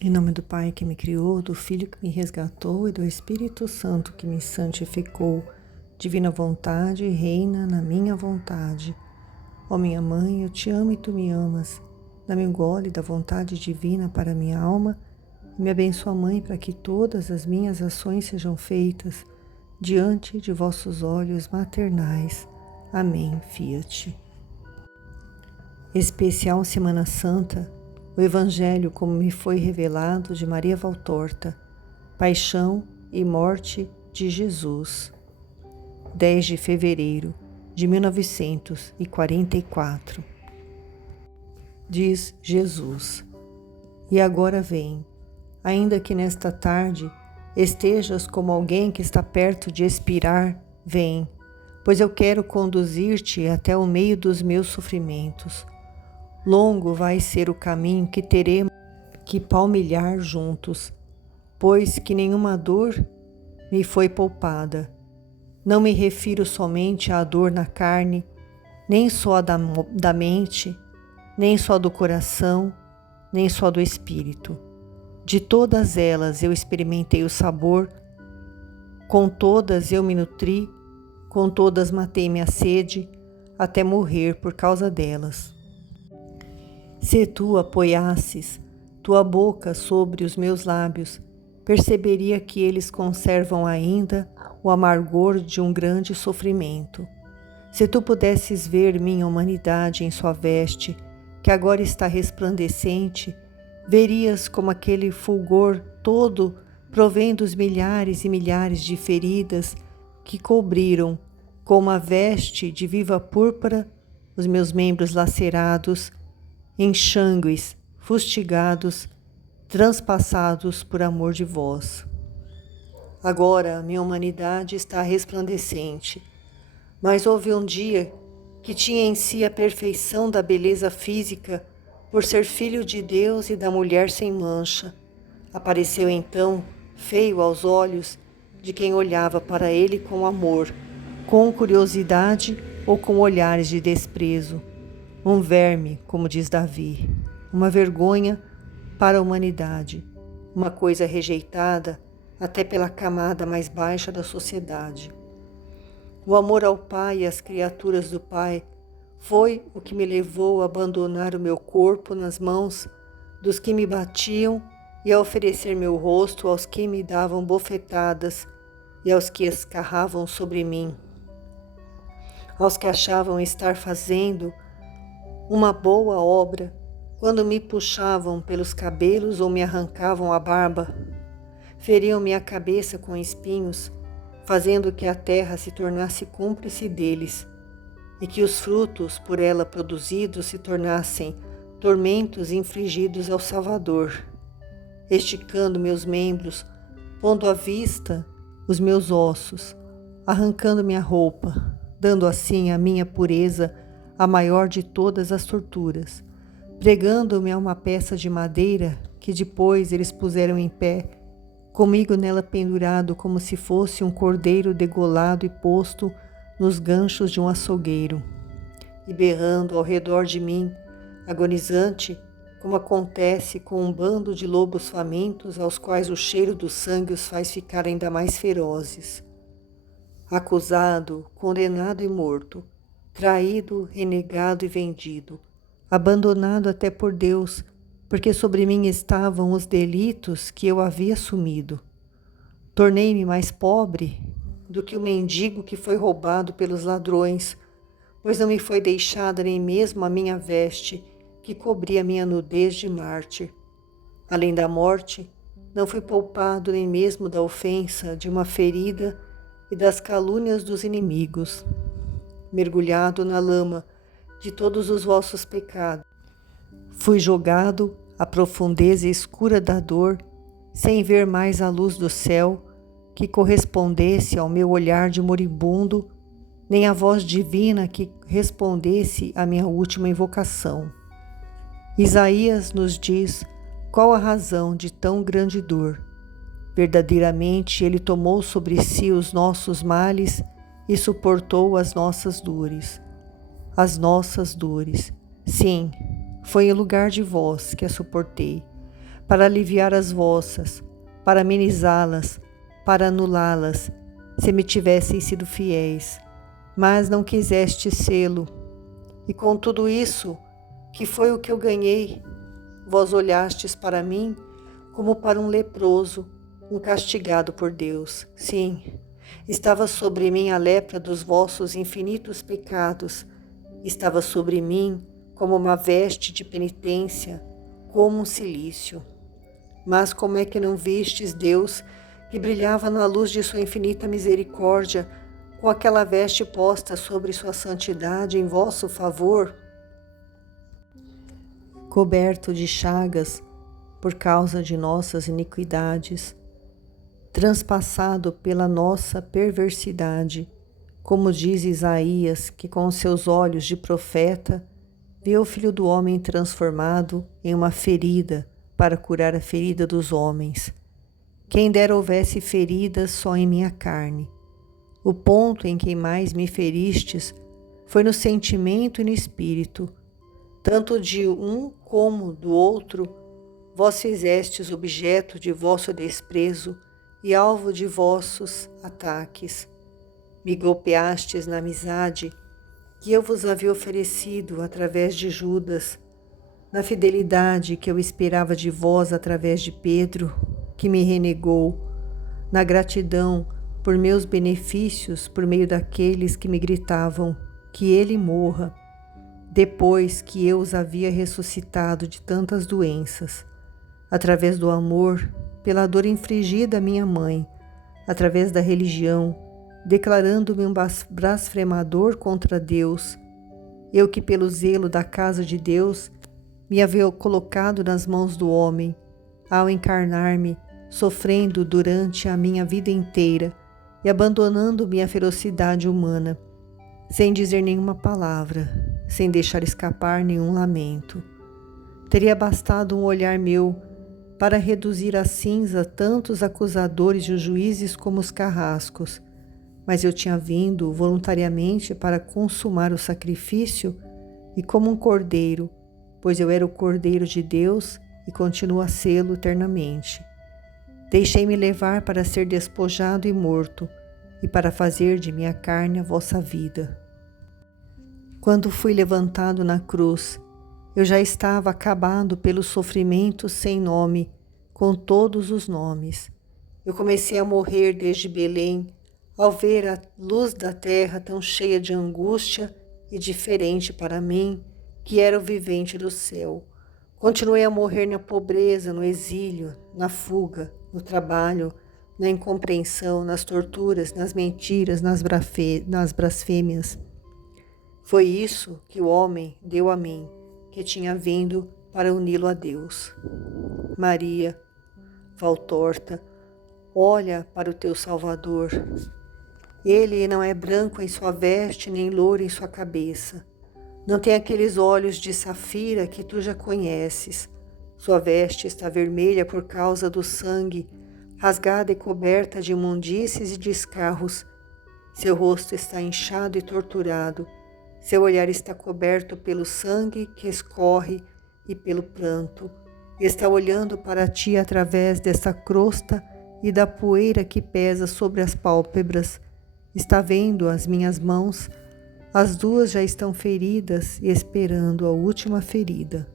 Em nome do Pai que me criou, do Filho que me resgatou e do Espírito Santo que me santificou. Divina vontade, reina na minha vontade. Ó minha mãe, eu te amo e tu me amas. Dá-me um gole da vontade divina para minha alma e me abençoa, Mãe, para que todas as minhas ações sejam feitas diante de vossos olhos maternais. Amém. Fiat. Especial Semana Santa, o Evangelho como me foi revelado de Maria Valtorta, Paixão e Morte de Jesus, 10 de fevereiro de 1944. Diz Jesus: E agora vem, ainda que nesta tarde estejas como alguém que está perto de expirar, vem, pois eu quero conduzir-te até o meio dos meus sofrimentos. Longo vai ser o caminho que teremos que palmilhar juntos, pois que nenhuma dor me foi poupada. Não me refiro somente à dor na carne, nem só a da mente, nem só do coração, nem só do espírito. De todas elas eu experimentei o sabor, com todas eu me nutri, com todas matei minha sede, até morrer por causa delas. Se tu apoiasses tua boca sobre os meus lábios, perceberia que eles conservam ainda o amargor de um grande sofrimento. Se tu pudesses ver minha humanidade em sua veste, que agora está resplandecente, verias como aquele fulgor todo provém dos milhares e milhares de feridas que cobriram, com uma veste de viva púrpura, os meus membros lacerados, enxangues, fustigados, transpassados por amor de vós. Agora minha humanidade está resplandecente, mas houve um dia que tinha em si a perfeição da beleza física por ser filho de Deus e da mulher sem mancha. Apareceu então, feio aos olhos de quem olhava para ele com amor, com curiosidade ou com olhares de desprezo. Um verme, como diz Davi, uma vergonha para a humanidade, uma coisa rejeitada até pela camada mais baixa da sociedade. O amor ao Pai e às criaturas do Pai foi o que me levou a abandonar o meu corpo nas mãos dos que me batiam e a oferecer meu rosto aos que me davam bofetadas e aos que escarravam sobre mim, aos que achavam estar fazendo uma boa obra, quando me puxavam pelos cabelos ou me arrancavam a barba, feriam-me a cabeça com espinhos, fazendo que a terra se tornasse cúmplice deles, e que os frutos por ela produzidos se tornassem tormentos infligidos ao Salvador, esticando meus membros, pondo à vista os meus ossos, arrancando minha roupa, dando assim à minha pureza a maior de todas as torturas, pregando-me a uma peça de madeira que depois eles puseram em pé, comigo nela pendurado como se fosse um cordeiro degolado e posto nos ganchos de um açougueiro, e berrando ao redor de mim, agonizante, como acontece com um bando de lobos famintos aos quais o cheiro do sangue os faz ficar ainda mais ferozes. Acusado, condenado e morto, traído, renegado e vendido, abandonado até por Deus, porque sobre mim estavam os delitos que eu havia assumido. Tornei-me mais pobre do que o mendigo que foi roubado pelos ladrões, pois não me foi deixada nem mesmo a minha veste, que cobria minha nudez de mártir. Além da morte, não fui poupado nem mesmo da ofensa de uma ferida e das calúnias dos inimigos. Mergulhado na lama de todos os vossos pecados, fui jogado à profundeza escura da dor, sem ver mais a luz do céu que correspondesse ao meu olhar de moribundo, nem a voz divina que respondesse à minha última invocação. Isaías nos diz qual a razão de tão grande dor. Verdadeiramente ele tomou sobre si os nossos males e suportou as nossas dores. As nossas dores. Sim, foi em lugar de vós que a suportei, para aliviar as vossas, para amenizá-las, para anulá-las, se me tivesseis sido fiéis. Mas não quiseste sê-lo. E com tudo isso, que foi o que eu ganhei, vós olhastes para mim como para um leproso, um castigado por Deus. Sim, estava sobre mim a lepra dos vossos infinitos pecados, estava sobre mim como uma veste de penitência, como um cilício. Mas como é que não vistes Deus, que brilhava na luz de sua infinita misericórdia, com aquela veste posta sobre sua santidade em vosso favor? Coberto de chagas por causa de nossas iniquidades, transpassado pela nossa perversidade, como diz Isaías, que com seus olhos de profeta viu o Filho do Homem transformado em uma ferida para curar a ferida dos homens. Quem dera houvesse feridas só em minha carne. O ponto em que mais me feristes foi no sentimento e no espírito. Tanto de um como do outro, vós fizestes objeto de vosso desprezo e alvo de vossos ataques. Me golpeastes na amizade que eu vos havia oferecido através de Judas, na fidelidade que eu esperava de vós através de Pedro, que me renegou, na gratidão por meus benefícios por meio daqueles que me gritavam que ele morra, depois que eu os havia ressuscitado de tantas doenças, através do amor, pela dor infligida à minha mãe, através da religião, declarando-me um blasfemador contra Deus, eu que pelo zelo da casa de Deus me havia colocado nas mãos do homem, ao encarnar-me, sofrendo durante a minha vida inteira e abandonando minha ferocidade humana, sem dizer nenhuma palavra, sem deixar escapar nenhum lamento. Teria bastado um olhar meu para reduzir a cinza tantos acusadores e os juízes como os carrascos, mas eu tinha vindo voluntariamente para consumar o sacrifício e como um cordeiro, pois eu era o cordeiro de Deus e continuo a sê-lo eternamente. Deixei-me levar para ser despojado e morto, e para fazer de minha carne a vossa vida. Quando fui levantado na cruz, eu já estava acabado pelos sofrimentos sem nome, com todos os nomes. Eu comecei a morrer desde Belém, ao ver a luz da terra tão cheia de angústia e diferente para mim, que era o vivente do céu. Continuei a morrer na pobreza, no exílio, na fuga, no trabalho, na incompreensão, nas torturas, nas mentiras, nas blasfêmias. Foi isso que o homem deu a mim, que tinha vindo para uni-lo a Deus. Maria, Valtorta, olha para o teu Salvador. Ele não é branco em sua veste, nem louro em sua cabeça. Não tem aqueles olhos de safira que tu já conheces. Sua veste está vermelha por causa do sangue, rasgada e coberta de imundícies e de escarros. Seu rosto está inchado e torturado. Seu olhar está coberto pelo sangue que escorre e pelo pranto. Está olhando para ti através desta crosta e da poeira que pesa sobre as pálpebras. Está vendo as minhas mãos. As duas já estão feridas e esperando a última ferida.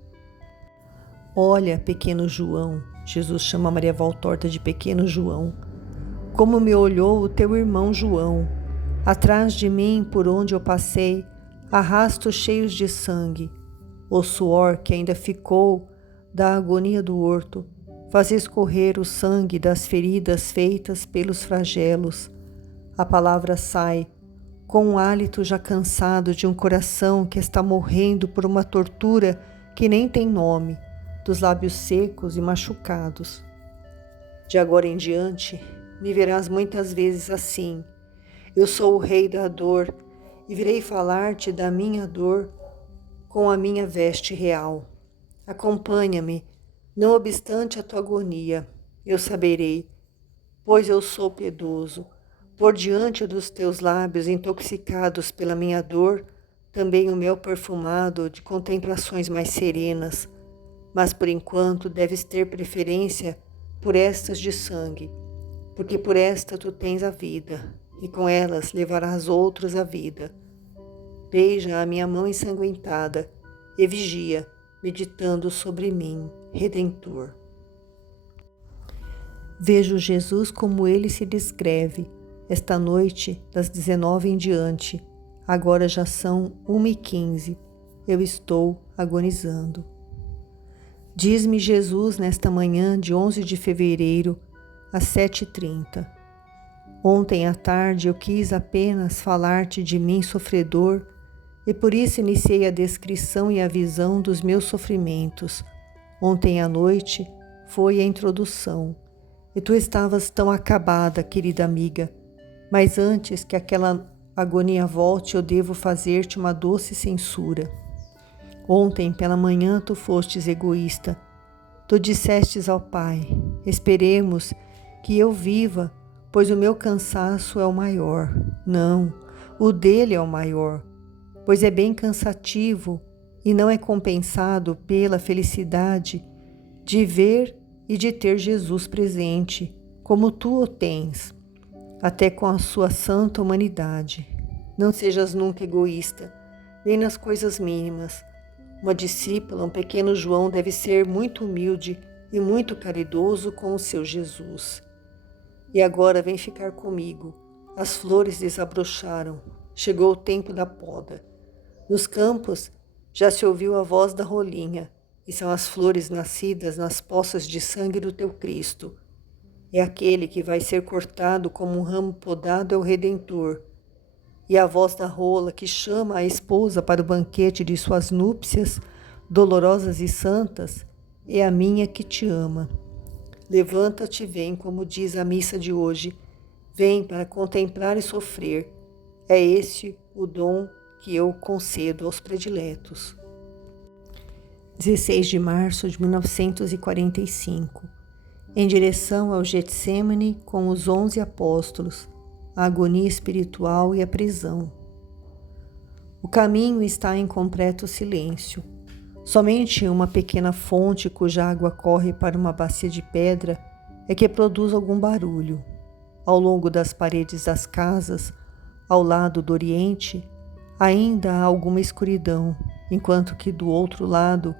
Olha, pequeno João, Jesus chama Maria Valtorta de pequeno João, como me olhou o teu irmão João. Atrás de mim, por onde eu passei, há rastros cheios de sangue. O suor que ainda ficou da agonia do horto faz escorrer o sangue das feridas feitas pelos flagelos. A palavra sai com um hálito já cansado de um coração que está morrendo por uma tortura que nem tem nome, dos lábios secos e machucados. De agora em diante, me verás muitas vezes assim. Eu sou o rei da dor e virei falar-te da minha dor com a minha veste real. Acompanha-me, não obstante a tua agonia, eu saberei, pois eu sou piedoso. Por diante dos teus lábios intoxicados pela minha dor, também o mel perfumado de contemplações mais serenas. mas por enquanto deves ter preferência por estas de sangue, porque por esta tu tens a vida, e com elas levarás outros à vida. Beija a minha mão ensanguentada e vigia, meditando sobre mim, Redentor. Vejo Jesus como ele se descreve, esta noite, das 19 em diante. Agora já são 1h15. Eu estou agonizando. Diz-me Jesus nesta manhã de 11 de fevereiro, às 7h30. Ontem à tarde eu quis apenas falar-te de mim sofredor e por isso iniciei a descrição e a visão dos meus sofrimentos. Ontem à noite foi a introdução e tu estavas tão acabada, querida amiga, mas antes que aquela agonia volte eu devo fazer-te uma doce censura. Ontem pela manhã tu fostes egoísta. Tu dissestes ao Pai, esperemos que eu viva, pois o meu cansaço é o maior. Não, o dele é o maior, pois é bem cansativo e não é compensado pela felicidade de ver e de ter Jesus presente, como tu o tens, até com a sua santa humanidade. Não sejas nunca egoísta, nem nas coisas mínimas. Uma discípula, um pequeno João, deve ser muito humilde e muito caridoso com o seu Jesus. E agora vem ficar comigo. As flores desabrocharam. Chegou o tempo da poda. Nos campos já se ouviu a voz da rolinha, e são as flores nascidas nas poças de sangue do teu Cristo. É aquele que vai ser cortado como um ramo podado é o Redentor. E a voz da rola que chama a esposa para o banquete de suas núpcias, dolorosas e santas, é a minha que te ama. Levanta-te, vem, como diz a missa de hoje, vem para contemplar e sofrer. É esse o dom que eu concedo aos prediletos. 16 de março de 1945. Em direção ao Getsêmani com os 11 apóstolos, a agonia espiritual e a prisão. O caminho está em completo silêncio. Somente uma pequena fonte cuja água corre para uma bacia de pedra é que produz algum barulho. Ao longo das paredes das casas, ao lado do oriente, ainda há alguma escuridão, enquanto que do outro lado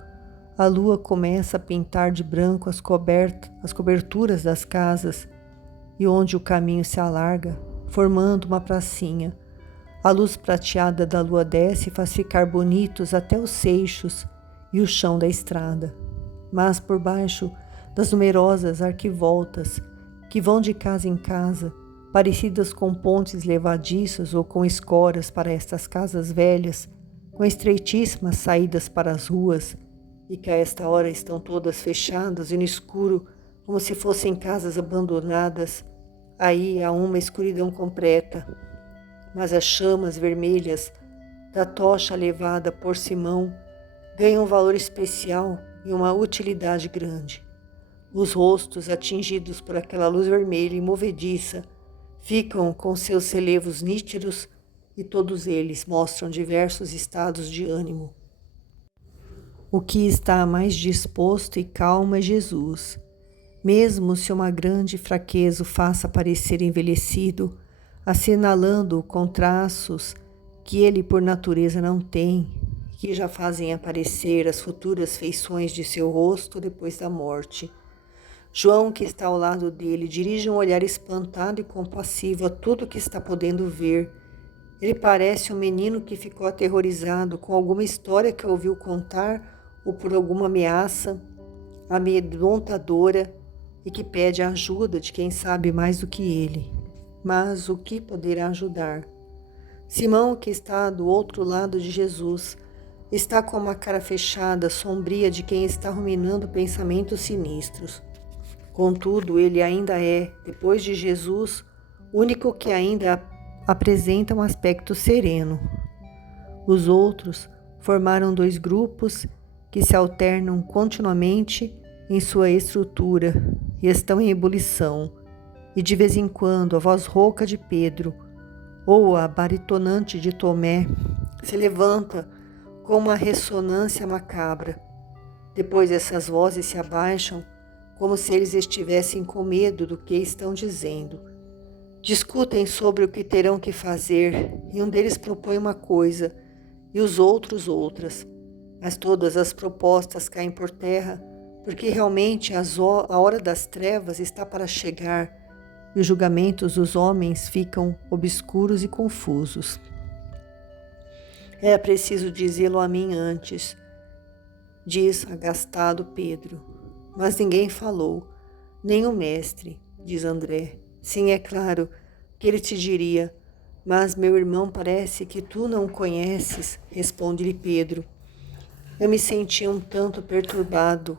a lua começa a pintar de branco as coberturas das casas, e onde o caminho se alarga, formando uma pracinha, a luz prateada da lua desce e faz ficar bonitos até os seixos e o chão da estrada. Mas por baixo das numerosas arquivoltas que vão de casa em casa, parecidas com pontes levadiças ou com escoras para estas casas velhas, com estreitíssimas saídas para as ruas, e que a esta hora estão todas fechadas e no escuro, como se fossem casas abandonadas, aí há uma escuridão completa. Mas as chamas vermelhas da tocha levada por Simão ganham um valor especial e uma utilidade grande. Os rostos atingidos por aquela luz vermelha e movediça ficam com seus relevos nítidos e todos eles mostram diversos estados de ânimo. O que está mais disposto e calmo é Jesus. Mesmo se uma grande fraqueza o faça parecer envelhecido, assinalando com traços que ele por natureza não tem, que já fazem aparecer as futuras feições de seu rosto depois da morte. João, que está ao lado dele, dirige um olhar espantado e compassivo a tudo que está podendo ver. Ele parece um menino que ficou aterrorizado com alguma história que ouviu contar ou por alguma ameaça amedrontadora e que pede a ajuda de quem sabe mais do que ele. Mas o que poderá ajudar? Simão, que está do outro lado de Jesus, está com uma cara fechada, sombria de quem está ruminando pensamentos sinistros. Contudo, ele ainda é, depois de Jesus, o único que ainda apresenta um aspecto sereno. Os outros formaram dois grupos que se alternam continuamente em sua estrutura e estão em ebulição, e de vez em quando a voz rouca de Pedro ou a baritonante de Tomé se levanta com uma ressonância macabra. Depois essas vozes se abaixam, como se eles estivessem com medo do que estão dizendo. Discutem sobre o que terão que fazer, e um deles propõe uma coisa, e os outros outras. Mas todas as propostas caem por terra, porque realmente a hora das trevas está para chegar, e os julgamentos dos homens ficam obscuros e confusos. Era preciso dizê-lo a mim antes, diz agastado Pedro. Mas ninguém falou, nem o mestre, diz André. Sim, é claro que ele te diria, mas meu irmão parece que tu não o conheces, responde-lhe Pedro. Eu me senti um tanto perturbado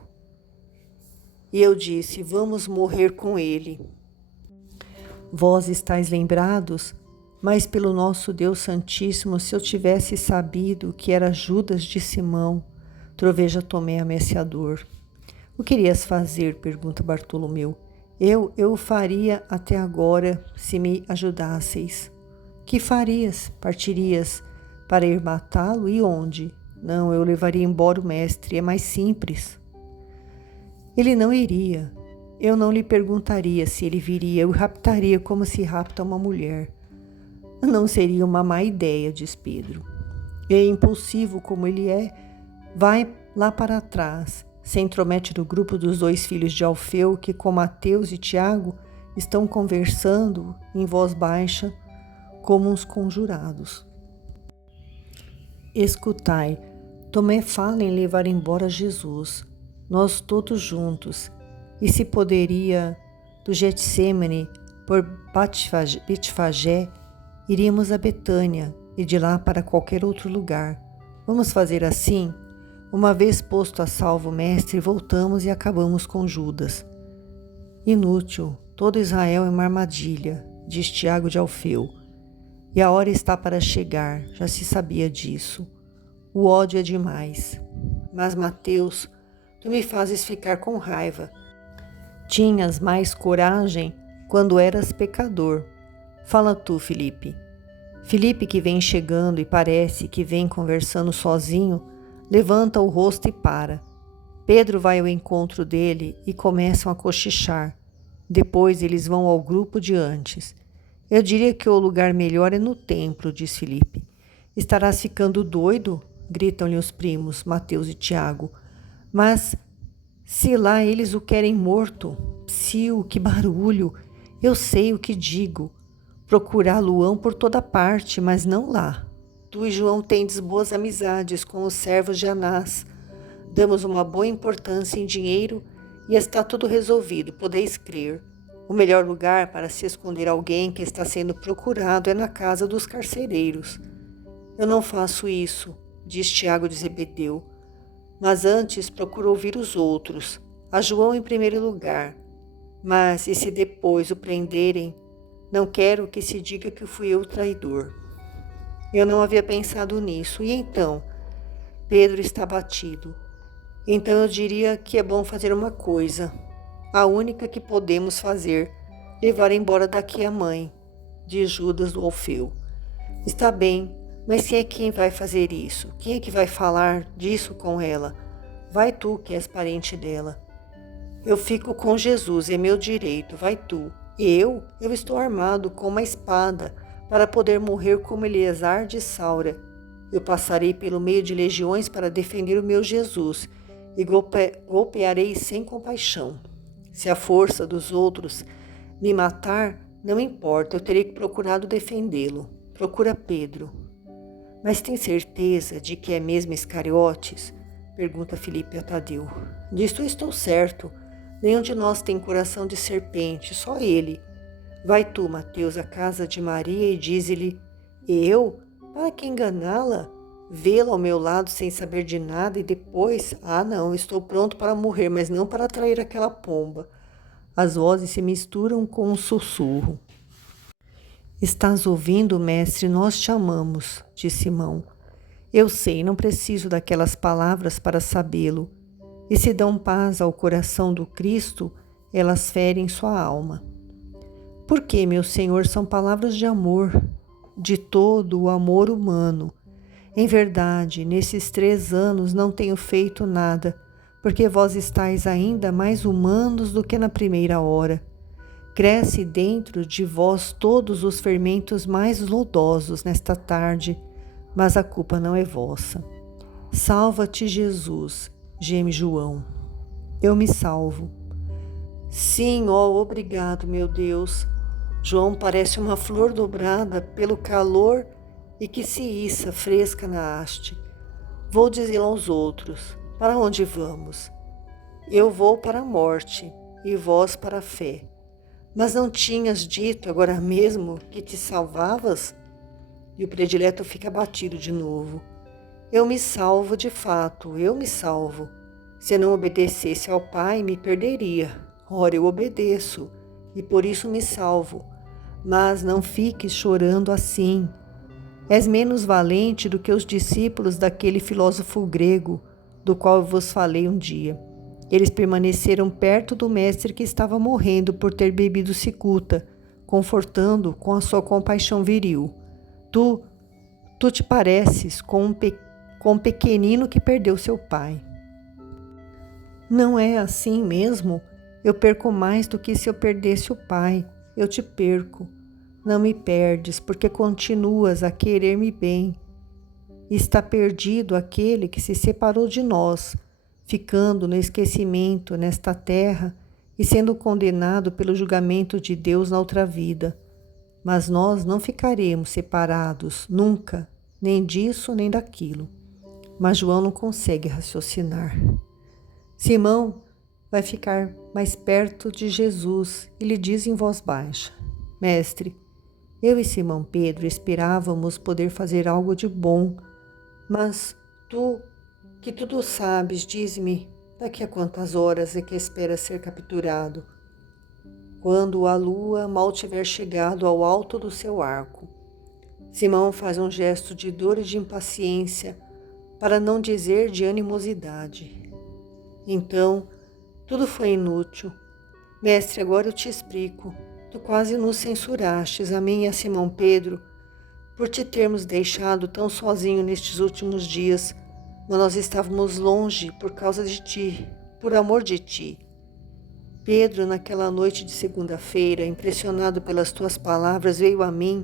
e eu disse, vamos morrer com ele. Vós estáis lembrados, mas pelo nosso Deus Santíssimo, se eu tivesse sabido que era Judas de Simão, troveja Tomé Ameaçador. O que irias fazer? Pergunta Bartolomeu. Eu faria até agora, se me ajudasseis. Que farias? Partirias para ir matá-lo? E onde? Não, eu levaria embora o mestre, é mais simples. Ele não iria. Eu não lhe perguntaria se ele viria, eu raptaria como se rapta uma mulher. Não seria uma má ideia, diz Pedro. E impulsivo como ele é, vai lá para trás, se intromete no grupo dos 2 filhos de Alfeu que com Mateus e Tiago estão conversando em voz baixa como uns conjurados. Escutai, Tomé fala em levar embora Jesus, nós todos juntos, e se poderia do Getsêmane por Betfagé, iríamos a Betânia e de lá para qualquer outro lugar. Vamos fazer assim? Uma vez posto a salvo o mestre, voltamos e acabamos com Judas. Inútil, todo Israel é uma armadilha, diz Tiago de Alfeu. E a hora está para chegar, já se sabia disso. O ódio é demais. Mas, Mateus, tu me fazes ficar com raiva. Tinhas mais coragem quando eras pecador. Fala tu, Filipe. Filipe, que vem chegando e parece que vem conversando sozinho, levanta o rosto e para. Pedro vai ao encontro dele e começam a cochichar. Depois eles vão ao grupo de antes. Eu diria que o lugar melhor é no templo, diz Filipe. Estarás ficando doido? Gritam-lhe os primos, Mateus e Tiago. Mas se lá eles o querem morto. Psiu, que barulho! Eu sei o que digo. Procurar Luão por toda parte, mas não lá. Tu e João tendes boas amizades com os servos de Anás. Damos uma boa importância em dinheiro e está tudo resolvido, podeis crer. O melhor lugar para se esconder alguém que está sendo procurado é na casa dos carcereiros. Eu não faço isso, diz Tiago de Zebedeu, mas antes procuro ouvir os outros, a João em primeiro lugar. Mas e se depois o prenderem, não quero que se diga que fui eu o traidor. Eu não havia pensado nisso. E então? Pedro está abatido. Então eu diria que é bom fazer uma coisa. A única que podemos fazer. Levar embora daqui a mãe, diz Judas do Alfeu. Está bem, mas quem vai fazer isso? Quem é que vai falar disso com ela? Vai tu, que és parente dela. Eu fico com Jesus, é meu direito, vai tu. Eu estou armado com uma espada para poder morrer como Eleazar de Saura. Eu passarei pelo meio de legiões para defender o meu Jesus e golpearei sem compaixão. Se a força dos outros me matar, não importa, eu terei procurado defendê-lo. Procura Pedro. Mas tem certeza de que é mesmo Iscariotes? Pergunta Filipe a Tadeu. Disto eu estou certo. Nenhum de nós tem coração de serpente, só ele. Vai tu, Mateus, à casa de Maria e dize-lhe, eu? Para que enganá-la? Vê-la ao meu lado sem saber de nada e depois, não, estou pronto para morrer, mas não para trair aquela pomba. As vozes se misturam com um sussurro. Estás ouvindo, mestre? Nós te amamos, disse Simão. Eu sei, não preciso daquelas palavras para sabê-lo. E se dão paz ao coração do Cristo, elas ferem sua alma. Porque, meu Senhor, são palavras de amor, de todo o amor humano. Em verdade, nesses 3 anos não tenho feito nada porque vós estáis ainda mais humanos do que na primeira hora. Cresce dentro de vós todos os fermentos mais lodosos nesta tarde, mas a culpa não é vossa. Salva-te, Jesus, geme João. Eu me salvo. Sim, ó, obrigado, meu Deus. João parece uma flor dobrada pelo calor e que se issa fresca na haste. Vou dizer aos outros, para onde vamos? Eu vou para a morte e vós para a fé. Mas não tinhas dito agora mesmo que te salvavas? E o predileto fica abatido de novo. Eu me salvo de fato, eu me salvo. Se eu não obedecesse ao Pai, me perderia. Ora, eu obedeço, e por isso me salvo. Mas não fiques chorando assim. És menos valente do que os discípulos daquele filósofo grego, do qual eu vos falei um dia. Eles permaneceram perto do mestre que estava morrendo por ter bebido cicuta, confortando-o com a sua compaixão viril. Tu te pareces com um pequenino que perdeu seu pai. Não é assim mesmo? Eu perco mais do que se eu perdesse o pai. Eu te perco. Não me perdes, porque continuas a querer-me bem. Está perdido aquele que se separou de nós, ficando no esquecimento nesta terra e sendo condenado pelo julgamento de Deus na outra vida. Mas nós não ficaremos separados, nunca, nem disso nem daquilo. Mas João não consegue raciocinar. Simão vai ficar mais perto de Jesus e lhe diz em voz baixa: Mestre, eu e Simão Pedro esperávamos poder fazer algo de bom, mas tu, que tudo sabes, diz-me, daqui a quantas horas é que espera ser capturado? Quando a lua mal tiver chegado ao alto do seu arco. Simão faz um gesto de dor e de impaciência, para não dizer de animosidade. Então, tudo foi inútil. Mestre, agora eu te explico. Tu quase nos censurastes, a mim e a Simão Pedro, por te termos deixado tão sozinho nestes últimos dias, mas nós estávamos longe por causa de ti, por amor de ti. Pedro, naquela noite de segunda-feira, impressionado pelas tuas palavras, veio a mim,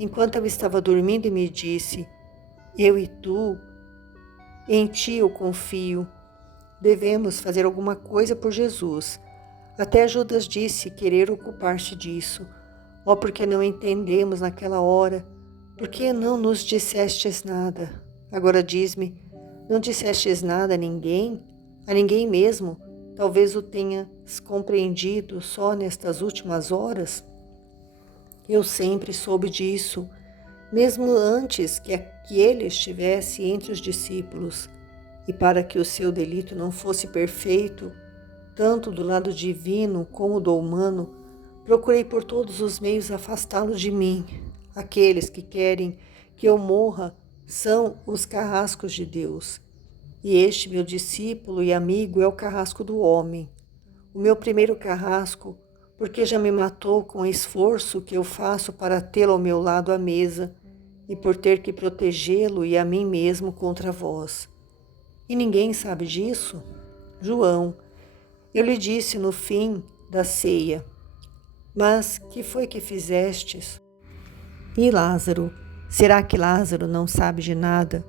enquanto eu estava dormindo e me disse: Eu e tu, em ti eu confio. Devemos fazer alguma coisa por Jesus. Até Judas disse querer ocupar-se disso. Ó, porque não entendemos naquela hora. Por que não nos dissestes nada? Agora diz-me, não dissestes nada a ninguém mesmo? Talvez o tenhas compreendido só nestas últimas horas? Eu sempre soube disso, mesmo antes que ele estivesse entre os discípulos. E para que o seu delito não fosse perfeito, tanto do lado divino como do humano, procurei por todos os meios afastá-lo de mim. Aqueles que querem que eu morra são os carrascos de Deus. E este meu discípulo e amigo é o carrasco do homem. O meu primeiro carrasco, porque já me matou com o esforço que eu faço para tê-lo ao meu lado à mesa, e por ter que protegê-lo e a mim mesmo contra vós. E ninguém sabe disso? João, eu lhe disse no fim da ceia, mas que foi que fizestes? E Lázaro? Será que Lázaro não sabe de nada?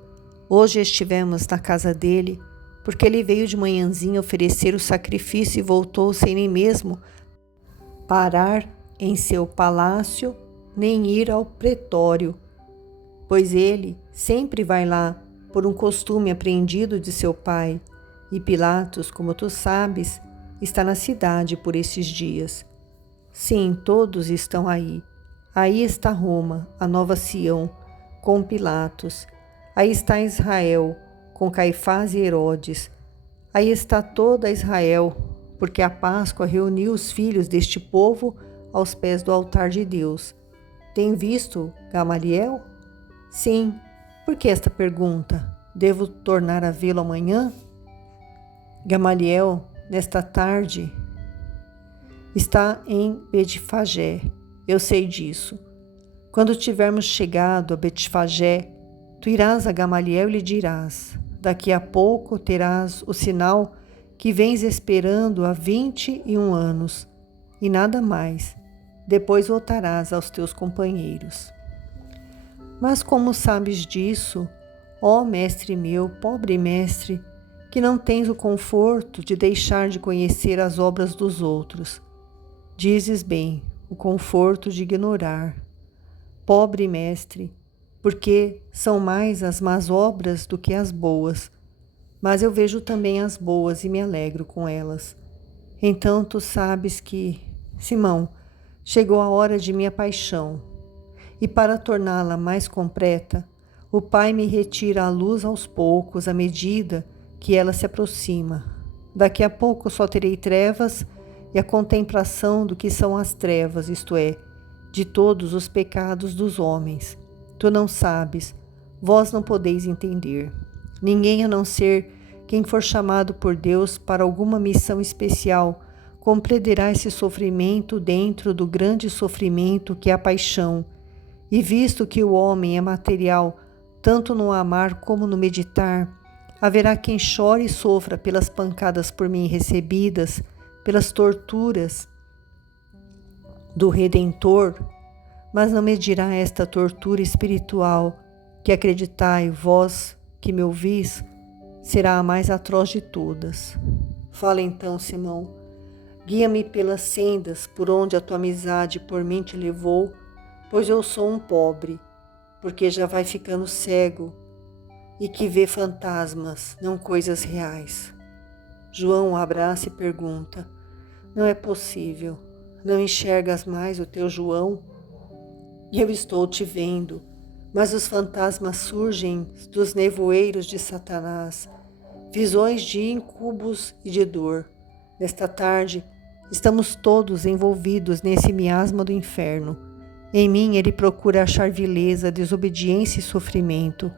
Hoje estivemos na casa dele, porque ele veio de manhãzinha oferecer o sacrifício e voltou sem nem mesmo parar em seu palácio, nem ir ao pretório, pois ele sempre vai lá por um costume aprendido de seu pai, e Pilatos, como tu sabes, está na cidade por esses dias. Sim, todos estão aí. Aí está Roma, a nova Sião, com Pilatos. Aí está Israel, com Caifás e Herodes. Aí está toda Israel, porque a Páscoa reuniu os filhos deste povo aos pés do altar de Deus. Tem visto Gamaliel? Sim. Por que esta pergunta? Devo tornar a vê-lo amanhã? Gamaliel, nesta tarde, está em Betfagé. Eu sei disso. Quando tivermos chegado a Betfagé, tu irás a Gamaliel e lhe dirás: daqui a pouco terás o sinal que vens esperando há 21 anos, e nada mais. Depois voltarás aos teus companheiros. Mas como sabes disso, ó mestre meu, pobre mestre, que não tens o conforto de deixar de conhecer as obras dos outros? Dizes bem, o conforto de ignorar. Pobre mestre, porque são mais as más obras do que as boas, mas eu vejo também as boas e me alegro com elas. Então tu sabes que, Simão, chegou a hora de minha paixão, e para torná-la mais completa, o Pai me retira a luz aos poucos, à medida que ela se aproxima. Daqui a pouco só terei trevas e a contemplação do que são as trevas, isto é, de todos os pecados dos homens. Tu não sabes, vós não podeis entender. Ninguém a não ser quem for chamado por Deus para alguma missão especial compreenderá esse sofrimento dentro do grande sofrimento que é a paixão. E visto que o homem é material, tanto no amar como no meditar, haverá quem chore e sofra pelas pancadas por mim recebidas, pelas torturas do Redentor, mas não medirá esta tortura espiritual, que acreditai, vós que me ouvis, será a mais atroz de todas. Fala então, Simão, guia-me pelas sendas por onde a tua amizade por mim te levou, pois eu sou um pobre, porque já vai ficando cego e que vê fantasmas, não coisas reais. João o abraça e pergunta: não é possível, não enxergas mais o teu João? Eu estou te vendo, mas os fantasmas surgem dos nevoeiros de Satanás, visões de incubos e de dor. Nesta tarde, estamos todos envolvidos nesse miasma do inferno. Em mim ele procura achar vileza, desobediência e sofrimento.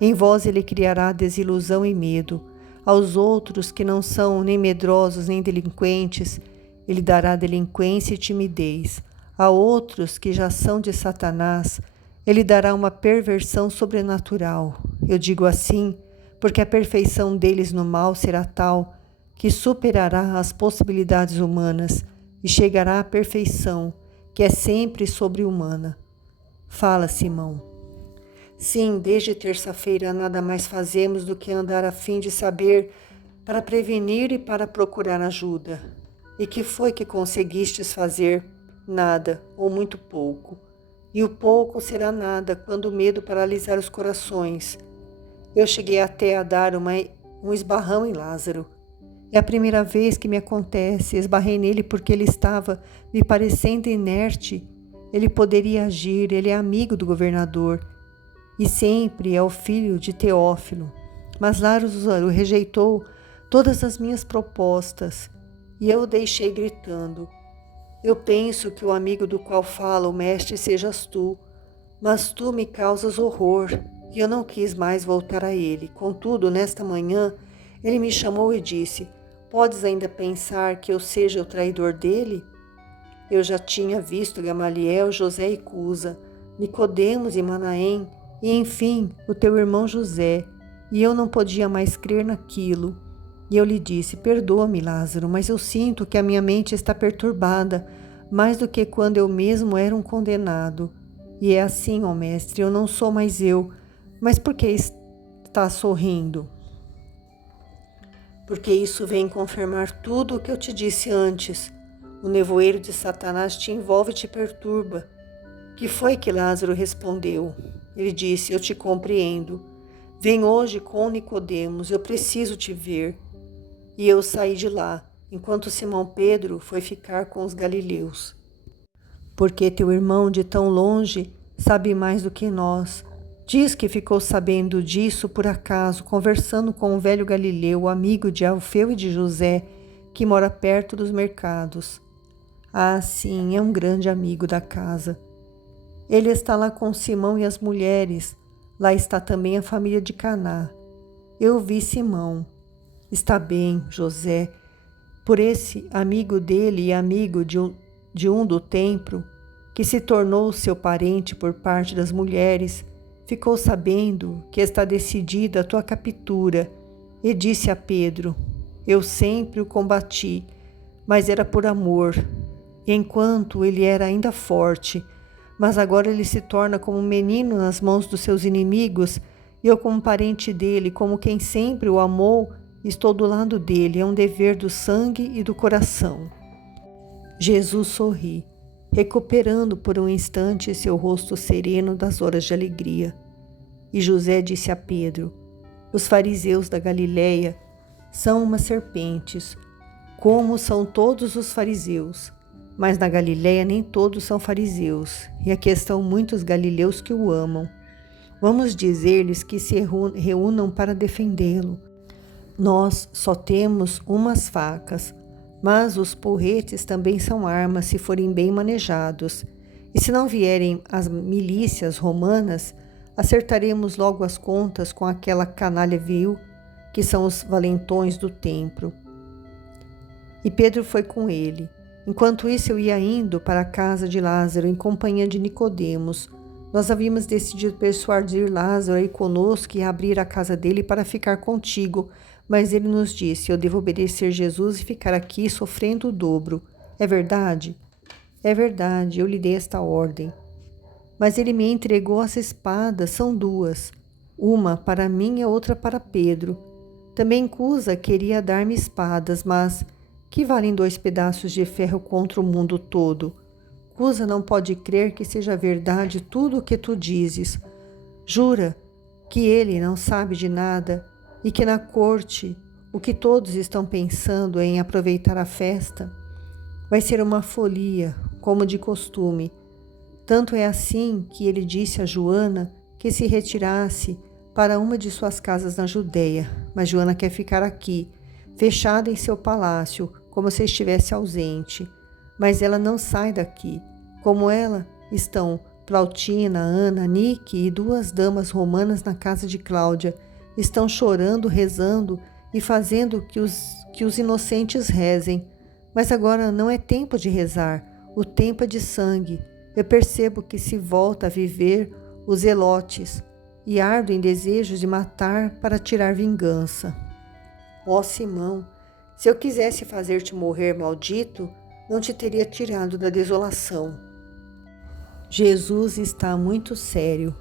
Em vós ele criará desilusão e medo. Aos outros que não são nem medrosos nem delinquentes, ele dará delinquência e timidez. A outros que já são de Satanás, ele dará uma perversão sobrenatural. Eu digo assim, porque a perfeição deles no mal será tal que superará as possibilidades humanas e chegará à perfeição, que é sempre sobre-humana. Fala, Simão. Sim, desde terça-feira nada mais fazemos do que andar a fim de saber para prevenir e para procurar ajuda. E que foi que conseguistes fazer? Nada, ou muito pouco. E o pouco será nada quando o medo paralisar os corações. Eu cheguei até a dar um esbarrão em Lázaro. É a primeira vez que me acontece. Esbarrei nele porque ele estava me parecendo inerte. Ele poderia agir, ele é amigo do governador e sempre é o filho de Teófilo. Mas Lázaro rejeitou todas as minhas propostas e eu o deixei gritando: eu penso que o amigo do qual fala o mestre sejas tu, mas tu me causas horror, e eu não quis mais voltar a ele. Contudo, nesta manhã, ele me chamou e disse: podes ainda pensar que eu seja o traidor dele? Eu já tinha visto Gamaliel, José e Cusa, Nicodemos e Manaém, e enfim, o teu irmão José, e eu não podia mais crer naquilo. E eu lhe disse: perdoa-me, Lázaro, mas eu sinto que a minha mente está perturbada, mais do que quando eu mesmo era um condenado. E é assim, ó mestre, eu não sou mais eu. Mas por que está sorrindo? Porque isso vem confirmar tudo o que eu te disse antes. O nevoeiro de Satanás te envolve e te perturba. Que foi que Lázaro respondeu? Ele disse: eu te compreendo. Vem hoje com Nicodemos, eu preciso te ver. E eu saí de lá, enquanto Simão Pedro foi ficar com os galileus. Porque teu irmão de tão longe sabe mais do que nós. Diz que ficou sabendo disso por acaso, conversando com o velho Galileu, amigo de Alfeu e de José, que mora perto dos mercados. Ah, sim, é um grande amigo da casa. Ele está lá com Simão e as mulheres. Lá está também a família de Caná. Eu vi Simão. Está bem, José. Por esse amigo dele e amigo de um do templo, que se tornou seu parente por parte das mulheres, ficou sabendo que está decidida a tua captura, e disse a Pedro: Eu sempre o combati, mas era por amor, enquanto ele era ainda forte. Mas agora ele se torna como um menino nas mãos dos seus inimigos, e eu, como parente dele, como quem sempre o amou, estou do lado dele. É um dever do sangue e do coração. Jesus sorri, recuperando por um instante seu rosto sereno das horas de alegria. E José disse a Pedro: os fariseus da Galileia são umas serpentes, como são todos os fariseus. Mas na Galileia nem todos são fariseus, e aqui estão muitos galileus que o amam. Vamos dizer-lhes que se reúnam para defendê-lo. Nós só temos umas facas, mas os porretes também são armas se forem bem manejados. E se não vierem as milícias romanas, acertaremos logo as contas com aquela canalha vil que são os valentões do templo. E Pedro foi com ele. Enquanto isso, eu ia indo para a casa de Lázaro em companhia de Nicodemos. Nós havíamos decidido persuadir Lázaro a ir conosco e abrir a casa dele para ficar contigo, mas ele nos disse: eu devo obedecer Jesus e ficar aqui sofrendo o dobro. É verdade? É verdade, eu lhe dei esta ordem. Mas ele me entregou as espadas, são duas, uma para mim e a outra para Pedro. Também Cusa queria dar-me espadas, mas que valem 2 pedaços de ferro contra o mundo todo? Cusa não pode crer que seja verdade tudo o que tu dizes. Jura que ele não sabe de nada e que na corte o que todos estão pensando é em aproveitar a festa? Vai ser uma folia, como de costume. Tanto é assim que ele disse a Joana que se retirasse para uma de suas casas na Judeia, mas Joana quer ficar aqui, fechada em seu palácio, como se estivesse ausente. Mas ela não sai daqui. Como ela, estão Plautina, Ana, Nique e 2 damas romanas na casa de Cláudia. Estão chorando, rezando e fazendo que os inocentes rezem. Mas agora não é tempo de rezar, o tempo é de sangue. Eu percebo que se volta a viver os zelotes e ardo em desejos de matar para tirar vingança. Ó Simão, se eu quisesse fazer-te morrer maldito, não te teria tirado da desolação. Jesus está muito sério.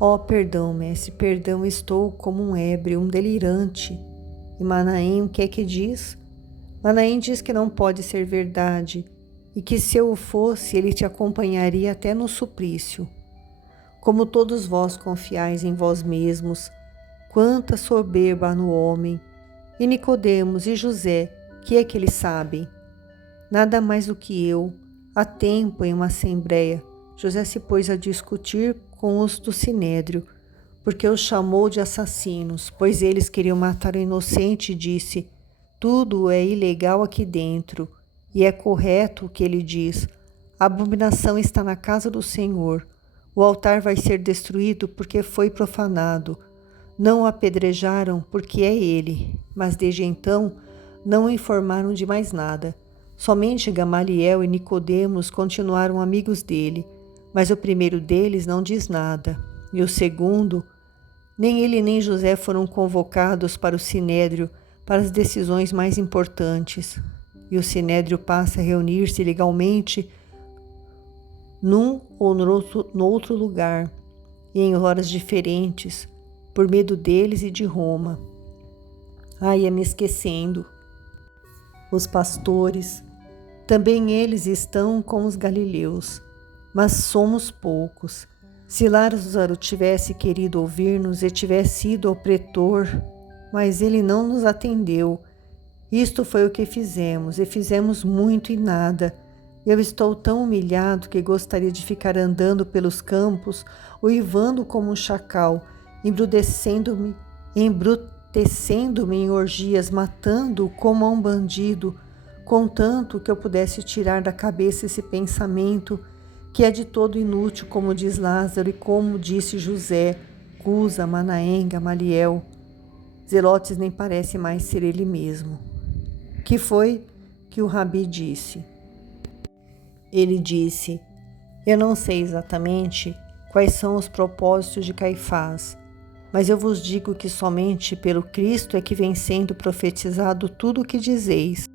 Ó, perdão, mestre, perdão, estou como um ébrio, um delirante. E Manaém, o que é que diz? Manaém diz que não pode ser verdade e que se eu o fosse, ele te acompanharia até no suplício. Como todos vós confiais em vós mesmos, quanta soberba há no homem. E Nicodemos e José, que é que eles sabem? Nada mais do que eu. Há tempo, em uma assembleia, José se pôs a discutir com os do Sinédrio, porque os chamou de assassinos, pois eles queriam matar o inocente, e disse: tudo é ilegal aqui dentro, e é correto o que ele diz. A abominação está na casa do Senhor. O altar vai ser destruído porque foi profanado. Não o apedrejaram porque é ele, mas desde então não o informaram de mais nada. Somente Gamaliel e Nicodemos continuaram amigos dele, mas o primeiro deles não diz nada, e o segundo, nem ele nem José foram convocados para o Sinédrio para as decisões mais importantes. E o Sinédrio passa a reunir-se legalmente num ou no outro lugar, e em horas diferentes, por medo deles e de Roma. Ia me esquecendo. Os pastores, também eles estão com os galileus, mas somos poucos. Se Lázaro tivesse querido ouvir-nos e tivesse ido ao pretor, mas ele não nos atendeu. Isto foi o que fizemos, e fizemos muito e nada. Eu estou tão humilhado que gostaria de ficar andando pelos campos, uivando como um chacal, embrutecendo-me em orgias, matando como a um bandido, contanto que eu pudesse tirar da cabeça esse pensamento, que é de todo inútil, como diz Lázaro e como disse José, Cusa, Manaém, Gamaliel. Zelotes nem parece mais ser ele mesmo. Que foi que o Rabi disse? Ele disse: eu não sei exatamente quais são os propósitos de Caifás, Mas eu vos digo que somente pelo Cristo é que vem sendo profetizado tudo o que dizeis.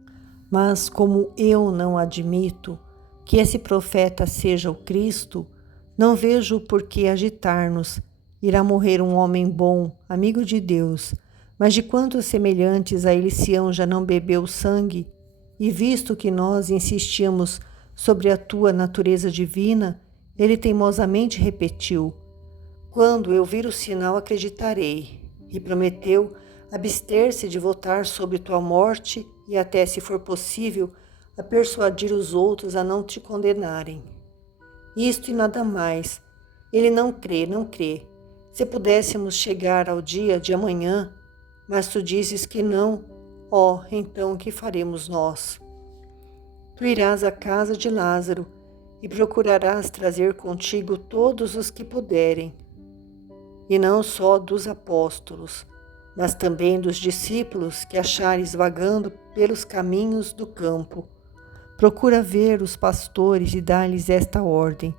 Mas como eu não admito que esse profeta seja o Cristo, não vejo por que agitar-nos. Irá morrer um homem bom, amigo de Deus, mas de quantos semelhantes a ele Sião já não bebeu sangue? E visto que nós insistimos sobre a tua natureza divina, ele teimosamente repetiu: quando eu vir o sinal, acreditarei. E prometeu abster-se de votar sobre tua morte e até, se for possível, a persuadir os outros a não te condenarem. Isto e nada mais. Ele não crê, não crê. Se pudéssemos chegar ao dia de amanhã, mas tu dizes que não, então o que faremos nós? Tu irás à casa de Lázaro e procurarás trazer contigo todos os que puderem, e não só dos apóstolos, mas também dos discípulos que achares vagando pelos caminhos do campo. Procura ver os pastores e dá-lhes esta ordem: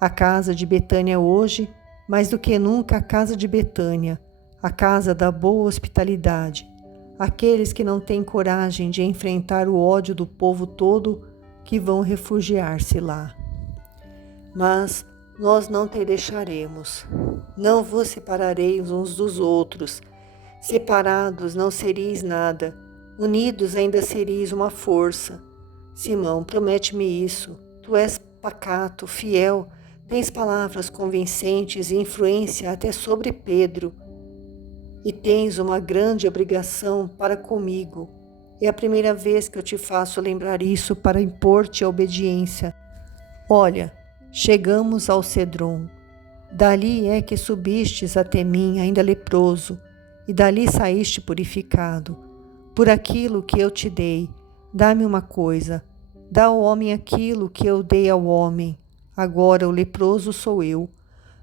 a casa de Betânia hoje, mais do que nunca a casa de Betânia, a casa da boa hospitalidade. Aqueles que não têm coragem de enfrentar o ódio do povo todo, que vão refugiar-se lá. Mas nós não te deixaremos. Não vos separareis uns dos outros. Separados não sereis nada. Unidos ainda sereis uma força. Simão, promete-me isso. Tu és pacato, fiel, tens palavras convincentes e influência até sobre Pedro. E tens uma grande obrigação para comigo. É a primeira vez que eu te faço lembrar isso para impor-te a obediência. Olha, chegamos ao Cedron. Dali é que subistes até mim, ainda leproso, e dali saíste purificado. Por aquilo que eu te dei, dá-me uma coisa. Dá ao homem aquilo que eu dei ao homem. Agora o leproso sou eu.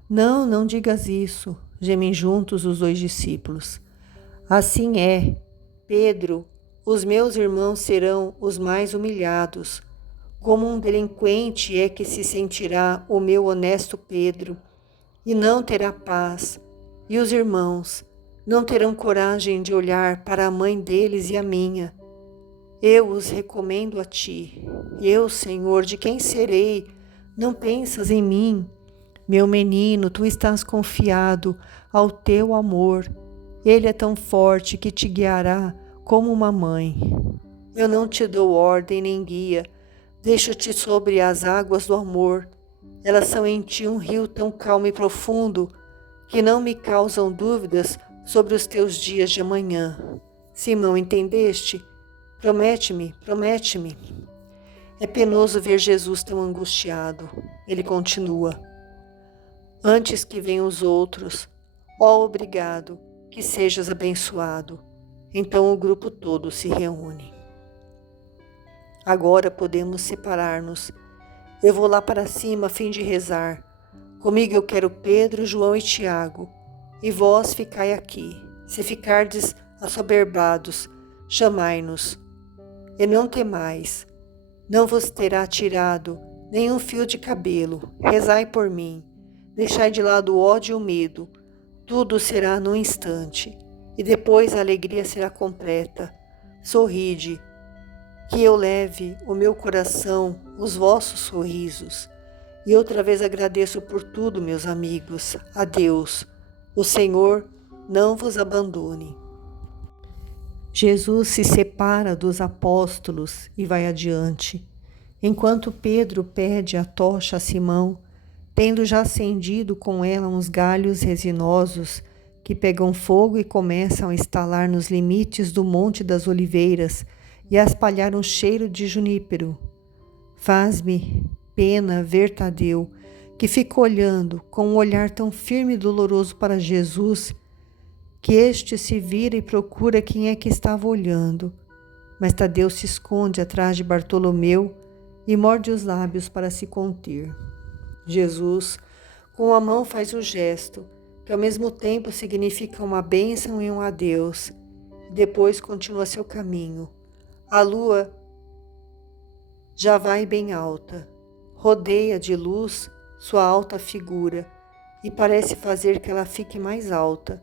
Não, não digas isso, gemem juntos os dois discípulos. Assim é, Pedro, os meus irmãos serão os mais humilhados. Como um delinquente é que se sentirá o meu honesto Pedro, e não terá paz. E os irmãos não terão coragem de olhar para a mãe deles e a minha. Eu os recomendo a ti. Eu, Senhor, de quem serei? Não pensas em mim? Meu menino, tu estás confiado ao teu amor. Ele é tão forte que te guiará como uma mãe. Eu não te dou ordem nem guia. Deixo-te sobre as águas do amor. Elas são em ti um rio tão calmo e profundo que não me causam dúvidas sobre os teus dias de amanhã. Simão, entendeste? Promete-me, promete-me. É penoso ver Jesus tão angustiado. Ele continua: antes que venham os outros, obrigado, que sejas abençoado. Então o grupo todo se reúne. Agora podemos separar-nos. Eu vou lá para cima a fim de rezar. Comigo eu quero Pedro, João e Tiago. E vós ficai aqui. Se ficardes assoberbados, chamai-nos. E não temais. Não vos terá tirado nenhum fio de cabelo. Rezai por mim. Deixai de lado o ódio e o medo. Tudo será num instante. E depois a alegria será completa. Sorride. Que eu leve o meu coração, os vossos sorrisos. E outra vez agradeço por tudo, meus amigos. Adeus. O Senhor não vos abandone. Jesus se separa dos apóstolos e vai adiante. Enquanto Pedro pede a tocha a Simão, tendo já acendido com ela uns galhos resinosos que pegam fogo e começam a estalar nos limites do Monte das Oliveiras, e a espalhar um cheiro de junípero. Faz-me pena ver Tadeu, que ficou olhando com um olhar tão firme e doloroso para Jesus, que este se vira e procura quem é que estava olhando. Mas Tadeu se esconde atrás de Bartolomeu e morde os lábios para se conter. Jesus, com a mão, faz o gesto, que ao mesmo tempo significa uma bênção e um adeus, e depois continua seu caminho. A lua já vai bem alta, rodeia de luz sua alta figura e parece fazer que ela fique mais alta.